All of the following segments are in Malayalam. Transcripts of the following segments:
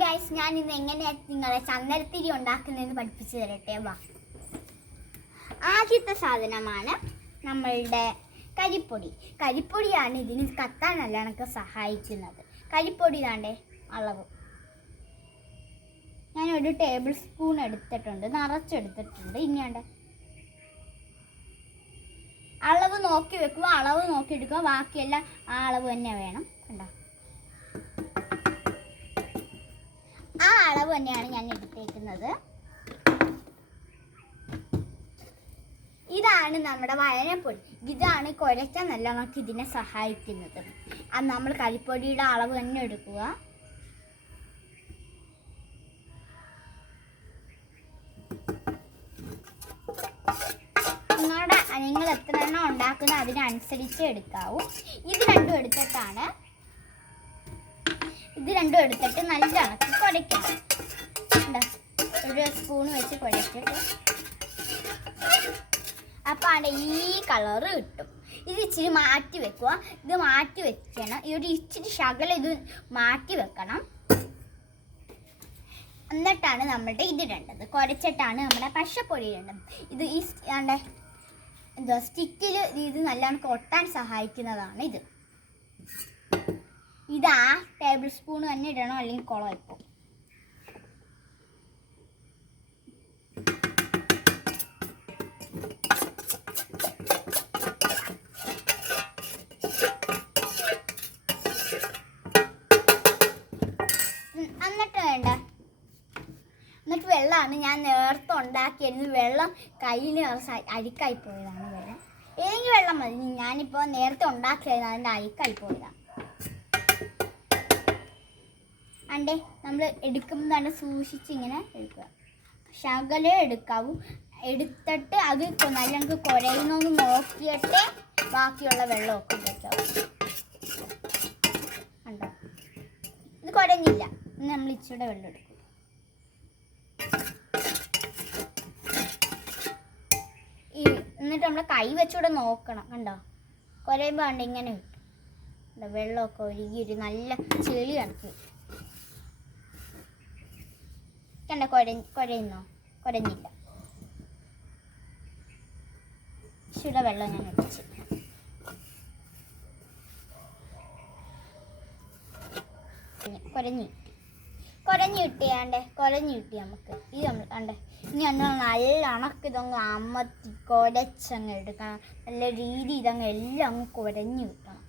ഗൈസ്, ഞാൻ ഇന്ന് എങ്ങനെയാണ് നിങ്ങളെ ചന്ദനത്തിരി ഉണ്ടാക്കുന്നതെന്ന് പഠിപ്പിച്ചു തരട്ടെ. വാ. ആദ്യത്തെ സാധനമാണ് നമ്മളുടെ കരിപ്പൊടി. കരിപ്പൊടിയാണ് ഇതിന് കത്താൻ നല്ലവണ്ണം സഹായിക്കുന്നത്. കരിപ്പൊടി താണ്ടേ അളവ് ഞാൻ 1 ടേബിൾ സ്പൂൺ എടുത്തിട്ടുണ്ട്, നിറച്ചെടുത്തിട്ടുണ്ട്. ഇനിയാണ്ട് അളവ് നോക്കി വെക്കുക, അളവ് നോക്കി എടുക്കുക. ബാക്കിയെല്ലാം ആ അളവ് തന്നെ വേണം. കണ്ടോ, ആ അളവ് തന്നെയാണ് ഞാൻ എടുത്തേക്കുന്നത്. ഇതാണ് നമ്മുടെ വയനപ്പൊടി. ഇതാണ് കുഴയ്ക്കാൻ നല്ല നമുക്ക് ഇതിനെ സഹായിക്കുന്നത്. അത് നമ്മൾ കരിപ്പൊടിയുടെ അളവ് തന്നെ എടുക്കുക. നിങ്ങൾ എത്ര എണ്ണം ഉണ്ടാക്കുന്ന അതിനനുസരിച്ച് എടുക്കാവൂ. ഇത് രണ്ടും എടുത്തിട്ട് നല്ല കണക്ക് കുഴയ്ക്കണം. 1 സ്പൂൺ വെച്ച് കുഴച്ചിട്ട് അപ്പോൾ ഈ കളറ് കിട്ടും. ഇത് ഇച്ചിരി മാറ്റി വെക്കുക. ഇത് മാറ്റി വെക്കണം. ഇച്ചിരി ശകലം ഇത് മാറ്റി വെക്കണം. എന്നിട്ടാണ് നമ്മളുടെ ഇതിടേണ്ടത്. കുഴച്ചിട്ടാണ് നമ്മുടെ പശപ്പൊടി ഇടേണ്ടത്. ഇത് ഈ സ്റ്റിക്കിൽ ഇത് നല്ലോണം ഒട്ടാൻ സഹായിക്കുന്നതാണ് ഇത്. ഇത് 1/2 ടേബിൾ സ്പൂൺ തന്നെ ഇടണം, അല്ലെങ്കിൽ കുളമായിപ്പോൾ. എന്നിട്ട് വെള്ളമാണ് ഞാൻ നേരത്തെ ഉണ്ടാക്കിയത്. വെള്ളം കയ്യിൽ അഴുക്കായി പോയതാണ്. വെള്ളം ഏതെങ്കിലും വെള്ളം മതി. ഞാനിപ്പോൾ നേരത്തെ ഉണ്ടാക്കിയത് അതിൻ്റെ അഴുക്കായി പോയതാണ്. അണ്ടേ നമ്മൾ എടുക്കുമ്പോൾ തന്നെ സൂക്ഷിച്ച് ഇങ്ങനെ എടുക്കുക. ശകലേ എടുക്കാവൂ. എടുത്തിട്ട് അത് നല്ല നമുക്ക് കുഴയുന്നൊന്ന് നോക്കിയിട്ട് ബാക്കിയുള്ള വെള്ളമൊക്കെ വെക്കാവൂ. കണ്ടോ, ഇത് കുഴഞ്ഞില്ല. നമ്മൾ ഇച്ചിരി വെള്ളം എടുക്കും. എന്നിട്ട് നമ്മൾ കൈ വെച്ചൂടെ നോക്കണം. കണ്ടോ, കുഴയുമ്പോൾ കണ്ട് ഇങ്ങനെ കിട്ടും. വെള്ളമൊക്കെ ഒഴുകി ഒരു നല്ല ചെളി കണക്ക്. കണ്ട, കുഴയുന്നോ? കുഴഞ്ഞില്ല. ചുട വെള്ളം ഞാൻ ഒഴിച്ച്. കുഴഞ്ഞു കിട്ടി നമുക്ക്. ഇത് നമ്മൾ കണ്ടേ. ഇനി നല്ല അണക്ക് ഇതങ്ങ് അമർത്തി കുഴച്ചങ്ങ് എടുക്കണം. നല്ല രീതി ഇതങ്ങ് എല്ലാം അങ്ങ് കുഴഞ്ഞു കിട്ടണം.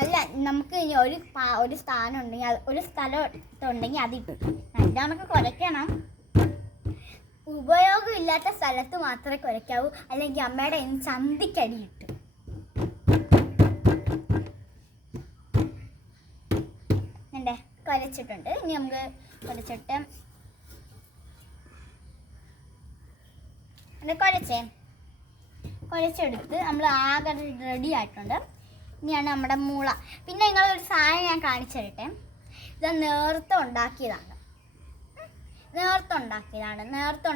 അല്ല, നമുക്ക് ഇനി ഒരു സ്ഥാനം ഉണ്ടെങ്കിൽ ഒരു സ്ഥലത്തുണ്ടെങ്കിൽ അതിട്ട് നല്ല കണക്ക് കുഴയ്ക്കണം. ഉപയോഗമില്ലാത്ത സ്ഥലത്ത് മാത്രമേ കുഴയ്ക്കാവൂ, അല്ലെങ്കിൽ അമ്മയുടെ ചന്തിക്കടി കിട്ടും. കുഴച്ചിട്ടുണ്ട്. ഇനി നമുക്ക് കുഴച്ചെടുത്ത് നമ്മൾ ആകെ റെഡി ആയിട്ടുണ്ട്. ഇനിയാണ് നമ്മുടെ മുള. പിന്നെ നിങ്ങളൊരു സാധനം ഞാൻ കാണിച്ചു തരട്ടെ. ഇത് നേരത്തെ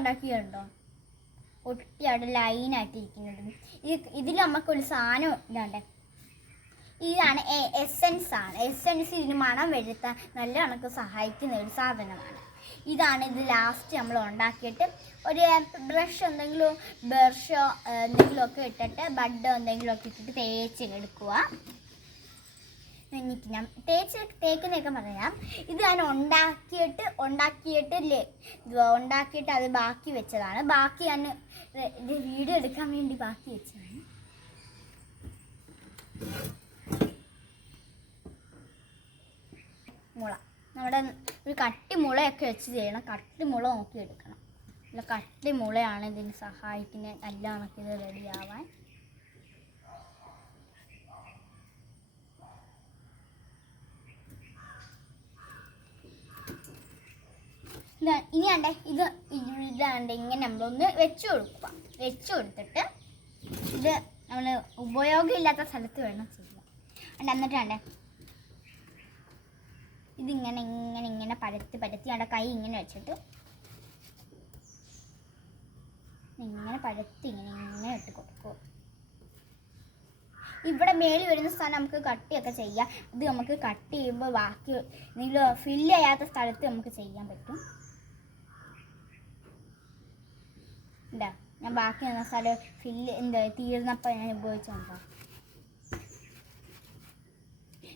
ഉണ്ടാക്കിയതുണ്ടോ? ഒട്ടിയാണ് ലൈനായിട്ടിരിക്കുന്നത്. ഇതിൽ നമുക്കൊരു സാധനം ഇതാണ്ടേ. ഇതാണ് എസെൻസ് ആണ്. എസെൻസ് ഇതിന് മണം വരുത്താൻ നല്ല കണക്ക് സഹായിക്കുന്ന ഒരു സാധനമാണ്. ഇതാണ് ഇത്. ലാസ്റ്റ് നമ്മൾ ഉണ്ടാക്കിയിട്ട് ഒരു ബ്രഷോ എന്തെങ്കിലുമൊക്കെ ഇട്ടിട്ട് ബഡോ എന്തെങ്കിലുമൊക്കെ ഇട്ടിട്ട് തേച്ച് എടുക്കുക. ഞാൻ തേക്കുന്നതൊക്കെ പറയാം. ഇത് ഞാൻ ഉണ്ടാക്കിയിട്ട് അത് ബാക്കി വെച്ചതാണ്. ബാക്കി ഞാൻ ഇത് വീഡിയോ എടുക്കാൻ വേണ്ടി ബാക്കി വെച്ചതാണ്. മുള നമ്മുടെ ഒരു കട്ടി മുളയൊക്കെ വെച്ച് ചെയ്യണം. കട്ടി മുള നോക്കി എടുക്കണം. നല്ല കട്ടി മുളയാണ് ഇതിന് സഹായിക്കുന്നത്. നല്ല കണക്കിത് റെഡിയാവാൻ. ഇനി ഇതാണ്ട് ഇങ്ങനെ നമ്മളൊന്ന് വെച്ച് കൊടുത്തിട്ട് ഇത് നമ്മൾ ഉപയോഗമില്ലാത്ത സ്ഥലത്ത് വേണം ചെയ്യാം. എന്നിട്ടാണ്ടേ ഇതിങ്ങനെ പരത്തി അവിടെ കൈ ഇങ്ങനെ വെച്ചിട്ട് ഇങ്ങനെ പരത്തി ഇങ്ങനെ ഇട്ട് കൊടുക്കും. ഇവിടെ മേളിൽ വരുന്ന സ്ഥലം നമുക്ക് കട്ടിയൊക്കെ ചെയ്യാം. ഇത് നമുക്ക് കട്ട് ചെയ്യുമ്പോൾ ബാക്കി നിങ്ങൾ ഫില്ല് ചെയ്യാത്ത സ്ഥലത്ത് നമുക്ക് ചെയ്യാൻ പറ്റും. എന്താ ഞാൻ ബാക്കി വന്ന സ്ഥലം ഫില്ല് തീർന്നപ്പോൾ ഞാൻ ഉപയോഗിച്ചുണ്ടോ.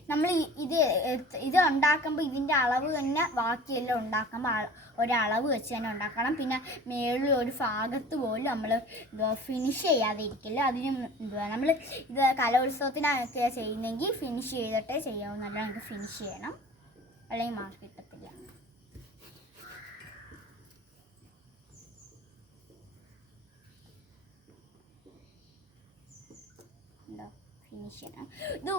നമ്മൾ ഇത് ഉണ്ടാക്കുമ്പോൾ ഇതിൻ്റെ അളവ് തന്നെ ബാക്കിയെല്ലാം ഉണ്ടാക്കുമ്പോൾ ഒരളവ് വെച്ച് തന്നെ ഉണ്ടാക്കണം. പിന്നെ മേളിൽ ഒരു ഭാഗത്ത് പോലും നമ്മൾ ഫിനിഷ് ചെയ്യാതെ ഇരിക്കില്ല. അതിന് നമ്മൾ ഇത് കലോത്സവത്തിനൊക്കെ ചെയ്യുന്നെങ്കിൽ ഫിനിഷ് ചെയ്തിട്ടേ ചെയ്യാവുന്നല്ല. നമുക്ക് ഫിനിഷ് ചെയ്യണം, അല്ലെങ്കിൽ മാർക്ക് കിട്ടത്തില്ല. ഫിനിഷ് ചെയ്യണം. ഇത്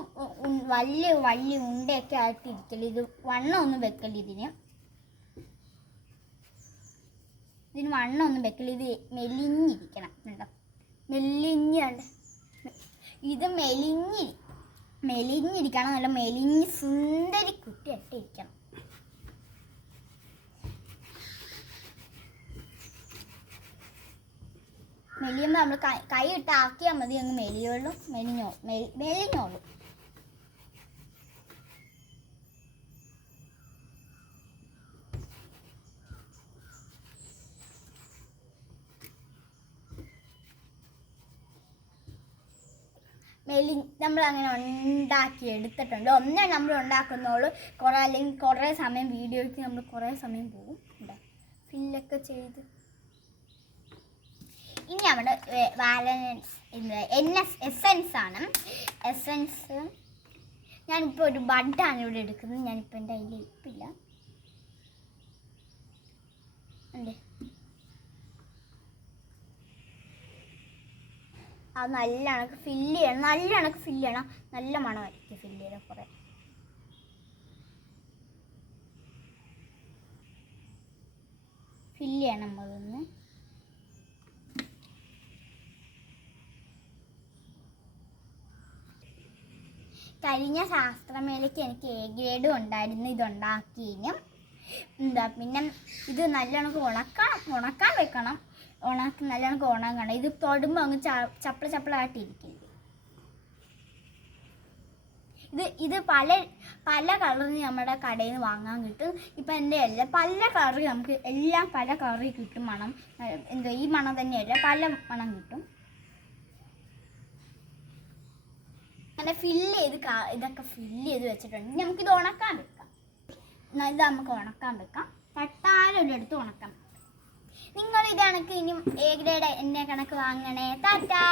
വലിയ വലിയ ഉണ്ടയൊക്കെ ആയിട്ട് ഇരിക്കല്. ഇത് വണ്ണം ഒന്നും വെക്കല്. ഇതിന് വണ്ണം ഒന്നും വെക്കല്. ഇത് മെലിഞ്ഞിരിക്കണം കേട്ടോ. ഇത് മെലിഞ്ഞിരിക്കണം. നല്ല മെലിഞ്ഞ് സുന്ദരി കുട്ടിയായിട്ട് ഇരിക്കണം. മെലിയുമ്പോൾ നമ്മൾ കൈ ഇട്ട് ആക്കിയാൽ മതി. അങ്ങ് മെലിഞ്ഞോളും. നമ്മളങ്ങനെ ഉണ്ടാക്കി എടുത്തിട്ടുണ്ട്. ഒന്നേ നമ്മൾ ഉണ്ടാക്കുന്നോളൂ. അല്ലെങ്കിൽ കുറേ സമയം വീഡിയോയ്ക്ക് നമ്മൾ കുറേ സമയം പോകും ഫില്ലൊക്കെ ചെയ്ത്. ഇനി നമ്മുടെ എസെൻസ് ആണ്. എസെൻസ് ഞാനിപ്പോൾ ഒരു ബഡാണ് ഇവിടെ എടുക്കുന്നത്. ഞാനിപ്പോൾ എൻ്റെ കയ്യിൽ ഇപ്പില്ല. അത് നല്ല കണക്ക് ഫില്ല് ചെയ്യണം. നല്ല മണമായിരിക്കും ഫില്ല് ചെയ്താൽ. കുറേ ഫില്ല് ചെയ്യണം. അതൊന്ന് കഴിഞ്ഞ ശാസ്ത്രമേളയ്ക്ക് എനിക്ക് A ഗ്രേഡും ഉണ്ടായിരുന്നു ഇതുണ്ടാക്കിയതിന്. പിന്നെ ഇത് നല്ലോണം ഉണക്കാൻ വെക്കണം. നല്ലോണം ഉണങ്ങണം. ഇത് തൊടുമ്പോൾ അങ്ങ് ചപ്പളായിട്ടിരിക്കില്ല. ഇത് പല കളറിന് നമ്മുടെ കടയിൽ നിന്ന് വാങ്ങാൻ കിട്ടും. ഇപ്പം എൻ്റെ അല്ല പല കളറിൽ നമുക്ക് എല്ലാം പല കളറിൽ കിട്ടും. മണം ഈ മണം തന്നെയല്ല, പല മണം കിട്ടും. അങ്ങനെ ഇതൊക്കെ ഫില്ല് ചെയ്ത് വെച്ചിട്ടുണ്ട്. നമുക്കിത് ഉണക്കാൻ വെക്കാം. ഇത് നമുക്ക് ഉണക്കാൻ വെക്കാം. തട്ടാലും എടുത്ത് ഉണക്കാൻ വെക്കാം. നിങ്ങൾ ഇത് കണക്ക് ഇനിയും A ഗ്രേഡ് എന്നെ കണക്ക് വാങ്ങണേ. ടാറ്റാ.